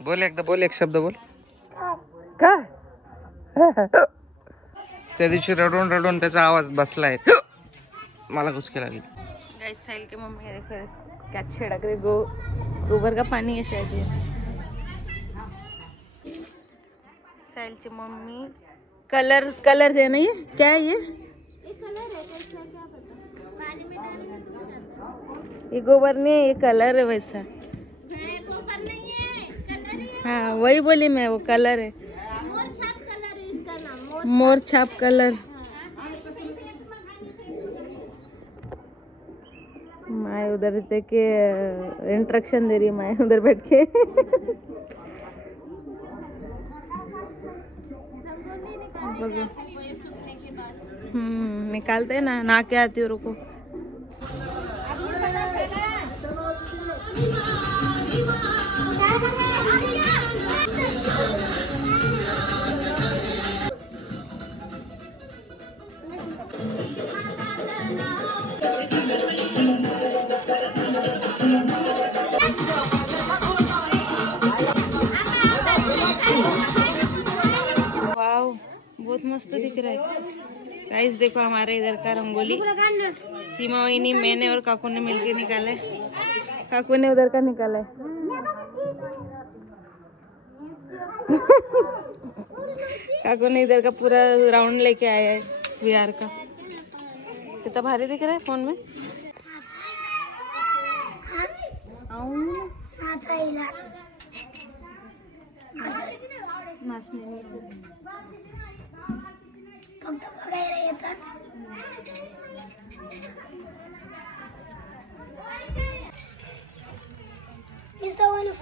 बोल एकदा बोल, एक शब्द बोल. का त्या दिवशी रडून रडून त्याचा आवाज बसलाय. मला घुसके लागली. गाइस साहिल की मम्मी है, देखो क्या छिड़क रही. गोबर का पानी है शायद ये. साहिल की मम्मी कलर है ना, ये क्या है ये कलर है, क्या पता, पानी में डालने. ये गोबर नहीं है, ये कलर है वैसा. गोबर नहीं है, कलर ही है. हाँ वही बोली मैं, वो कलर है. मोर छाप कलर है इसका नाम, मोर छाप कलर. माए उधर से के इंस्ट्रक्शन दे रही है, माए उधर बैठ के. निकालते हैं ना के आती हो. रुको बहुत मस्त दिख रहा है. गाइस देखो हमारे इधर का रंगोली सीमा वहीनी, मैंने और काकू ने मिलके निकाला है. काकू ने उधर का निकाला है. काकू ने इधर का पूरा राउंड लेके आया है बिहार का. कितना भारी दिख रहा है फोन में.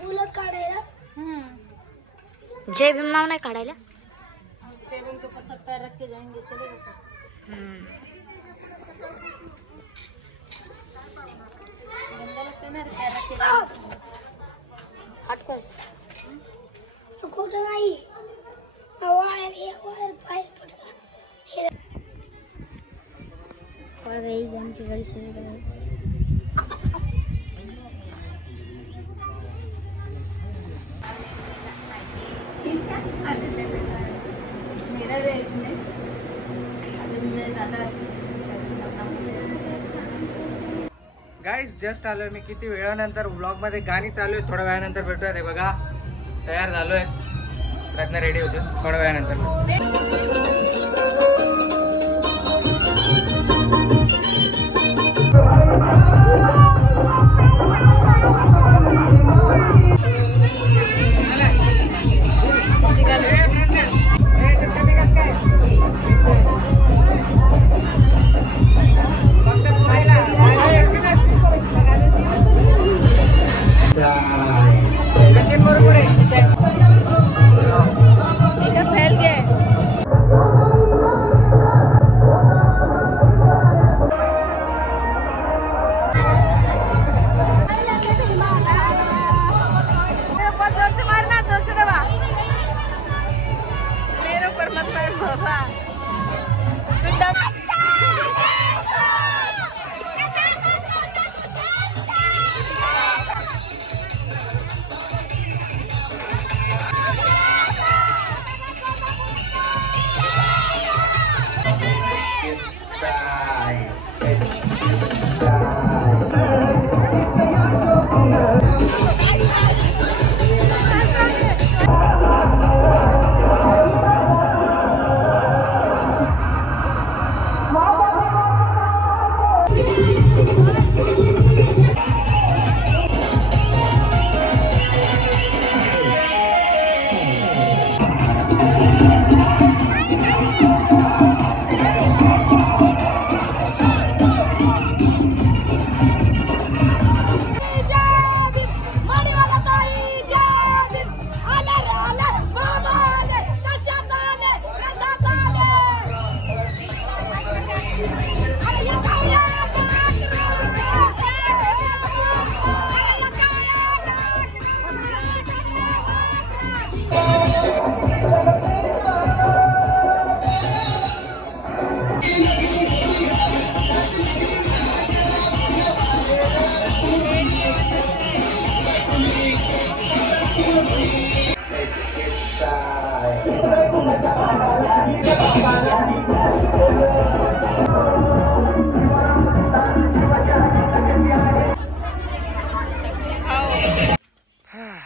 फूलच काढायला. जय भीम नाव नाही काढायला. जय भीम के ऊपर सब पैर रख के जाएंगे, चलेगा. गंदा लगता है ना पैर रख के. हटकर खोटा नहीं. आमची गाडी सगळी. गाइस जस्ट आलोय मी किती वेळानंतर. व्लॉग मध्ये गाणी चालू आहे. थोड्या वेळानंतर भेटूया. ते बघा तयार झालोय. रत्ना रेडी होते. थोड्या वेळानंतर.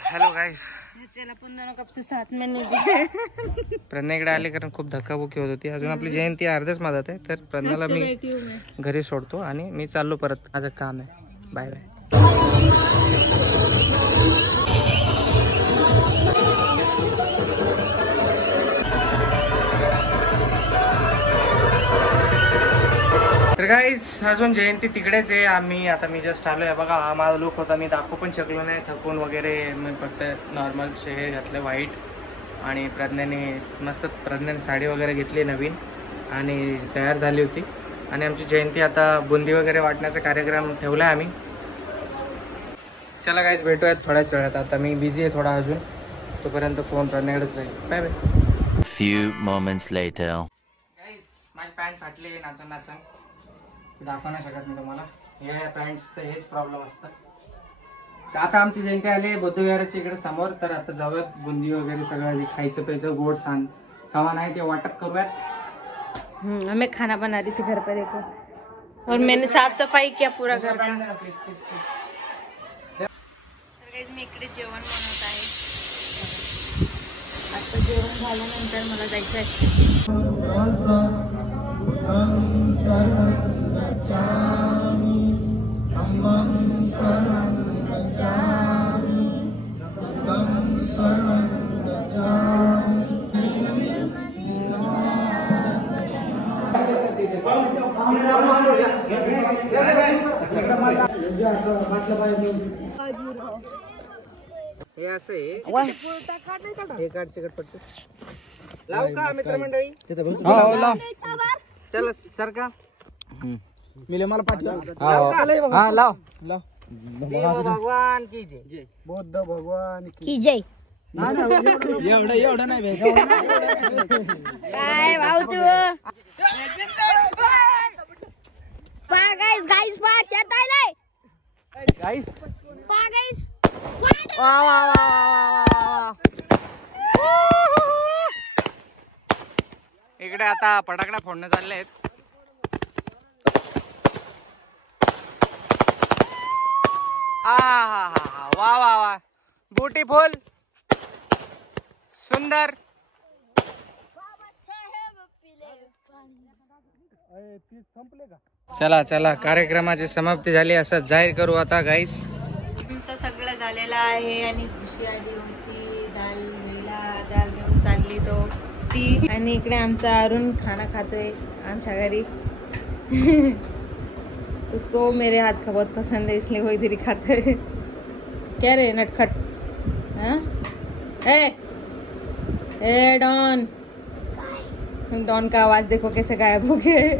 हॅलो गाईस, अपन दोनों कब से साथ में नहीं दिखे. प्रज्ञाकडे आले कारण खूप धक्काबुक्की होत होती. अजून आपली जयंती अर्ध्याच मधात आहे. तर प्रज्ञाला मी घरी सोडतो आणि मी चाललो परत, माझं काम आहे. Bye bye. तर गाईस अजून जयंती तिकडेच आहे. मी जस्ट आलोय. बघा हा माझा लुक होता, मी दाखवू पण शकलो नाही थकून वगैरे. मी फक्त नॉर्मल हे घातलं व्हाईट. आणि प्रज्ञाने साडी वगैरे घेतली नवीन आणि तयार झाली होती. आणि आमची जयंती आता बुंदी वगैरे वाटण्याचा कार्यक्रम ठेवला आहे आम्ही. चला गाईस भेटूयात थोड्याच वेळात. आता मी बिझी आहे थोडा अजून, तोपर्यंत फोन प्रज्ञाकडेच राहील. Bye bye. Few moments later. Guys माझी पॅन्ट फाटली नाचून दाखवू नाही शकत मी तुम्हाला. या पॅन्टचं हेच प्रॉब्लेम असतं. तर आता आमची जयंती आली बुद्धविहाराच्या इकडे समोर. तर आता जाऊयात बुंदी वगैरे सगळं जे खायचं प्यायचं गोड सामान आहे ते वाटप करूयात. हमें खाना बना रही थी घर पर देखो, और मैंने साफ सफाई किया पूरा घर का. मी इकडे जेवण बनवत आहे. आता जेवण झाल्यानंतर मला जायचं आहे. हे असं आहे. हे काढ चिकटपट्टी लाव का मित्रमंडळी. चल सर का मिले मला पाठवा. हा लाव. देव भगवान की जय. बुद्ध भगवान की जय. एवढं नाही काय भाऊ तू गाईस गाईस गाईस वा वा वा वा. इकडे आता फटाकडा फोडणं चालले आहेत. हा हा हा वा वा वा. ब्युटिफुल, सुंदर. चला चला कार्यक्रमाची समाप्ती झाली असं जाहीर करू आता गाईस. आमचं सगळं झालेलं आहे आणि खुशी आली होती. दाल घेऊन चालली तो ती. आणि इकडे आमचा अरुण खाना खातोय आमच्या घरी. उसको मेरे हाथ का बहुत पसंद है इसलिए वो इधर ही खाता है. क्या रे नटखट. हाँ ए डॉन. डॉन का आवाज देखो कैसे गायब हो गया.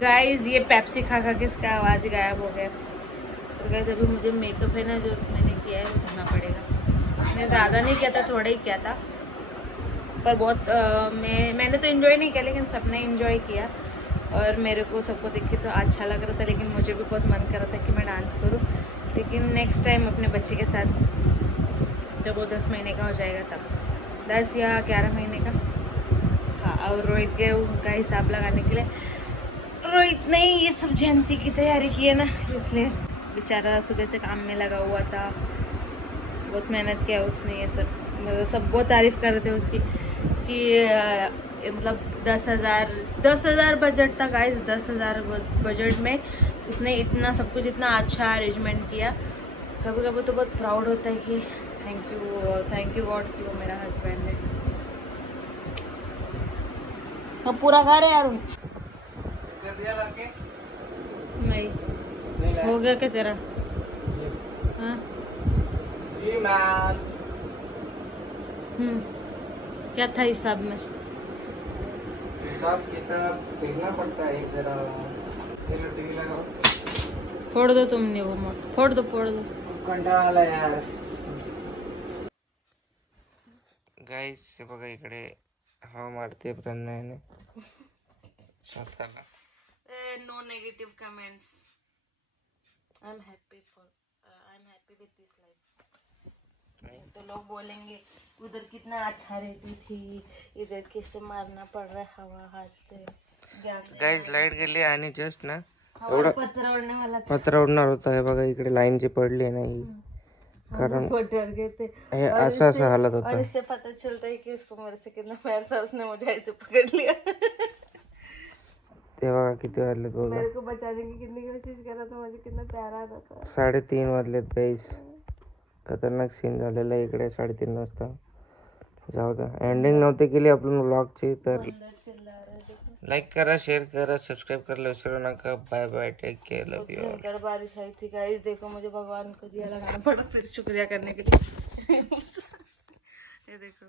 गाइस ये पेप्सी खा खा के इसका आवाज ही गायब हो गया. तो गाइस अभी मुझे मेकअप है ना जो मैंने किया है वो करना पड़ेगा. मैंने ज़्यादा नहीं किया था, थोड़ा ही किया था, पर बहुत मैंने तो एंजॉय नहीं किया लेकिन सबने एंजॉय किया. और मेरे को सबको देख के तो अच्छा लग रहा था, लेकिन मुझे भी बहुत मन कर रहा था कि मैं डांस करूं. लेकिन नेक्स्ट टाइम अपने बच्चे के साथ, जब वो 10 महीने का हो जाएगा तब, 10 या 11 महीने का. हाँ, और रोहित के उनका हिसाब लगाने के लिए. रोहित ने ये सब जयंती की तैयारी की है ना, इसलिए बेचारा सुबह से काम में लगा हुआ था. बहुत मेहनत किया उसने. ये सब बहुत तारीफ कर रहे थे उसकी कि मतलब 10,000 बजट था गाइस. 10,000 बजट में उसने इतना सब कुछ इतना अच्छा अरेंजमेंट किया. कभी कभी तो बहुत प्राउड होता है कि थैंक यू गॉड कि वो मेरा हस्बैंड है. तो पूरा घर है यार. नहीं हो गया क्या तेरा. हाँ जी मैम. क्या था हिसाब में. हिसाब किताब देखना पड़ता है जरा. टीवी लगाओ. फोड़ दो तुमने वो मोट. फोड़ दो कंटाळा आला यार. गाईस बघा इकडे हवा मारते प्रज्ञाने स्वतःला. No negative comments. I am happy with this life. तो लोग बोलेंगे उधर कितना अच्छा रहती थी, इधर कैसे मारना पड़ रहा है हवा हाथ से। गाईज लाईट गेली आणि जस्ट ना हवा पत्र उडने वाला था। पत्रा उडणार होता. हे बघा इकडे लाईन जी पडली नाही कारण डर गए थे हे असं हालत और होतं. इससे पता चलता है कि उसको मेरे से कितना प्यार था, उसने मुझे ऐसे पकड़ लिया। ते बघा किती वाजलेत बघा. मेरे को बचाने की कितनी कोशिश करा तो मुझे कितना प्यार आता था. 3:30 वाजलेत गाईज. खतरनाक सीन झालेला आहे इकडे 3:30 वाजता. जाऊ द्या, एंडिंग नव्हती केली आपण व्लॉगची तर लाईक करा, शेअर करा, सबस्क्राईब करायला विसरू नका. Bye bye, take care, love you. भयंकर बारिश आई थी गाइस, देखो मुझे भगवान को दिया लगाना पड़ा फिर शुक्रिया करने के लिए। ये देखो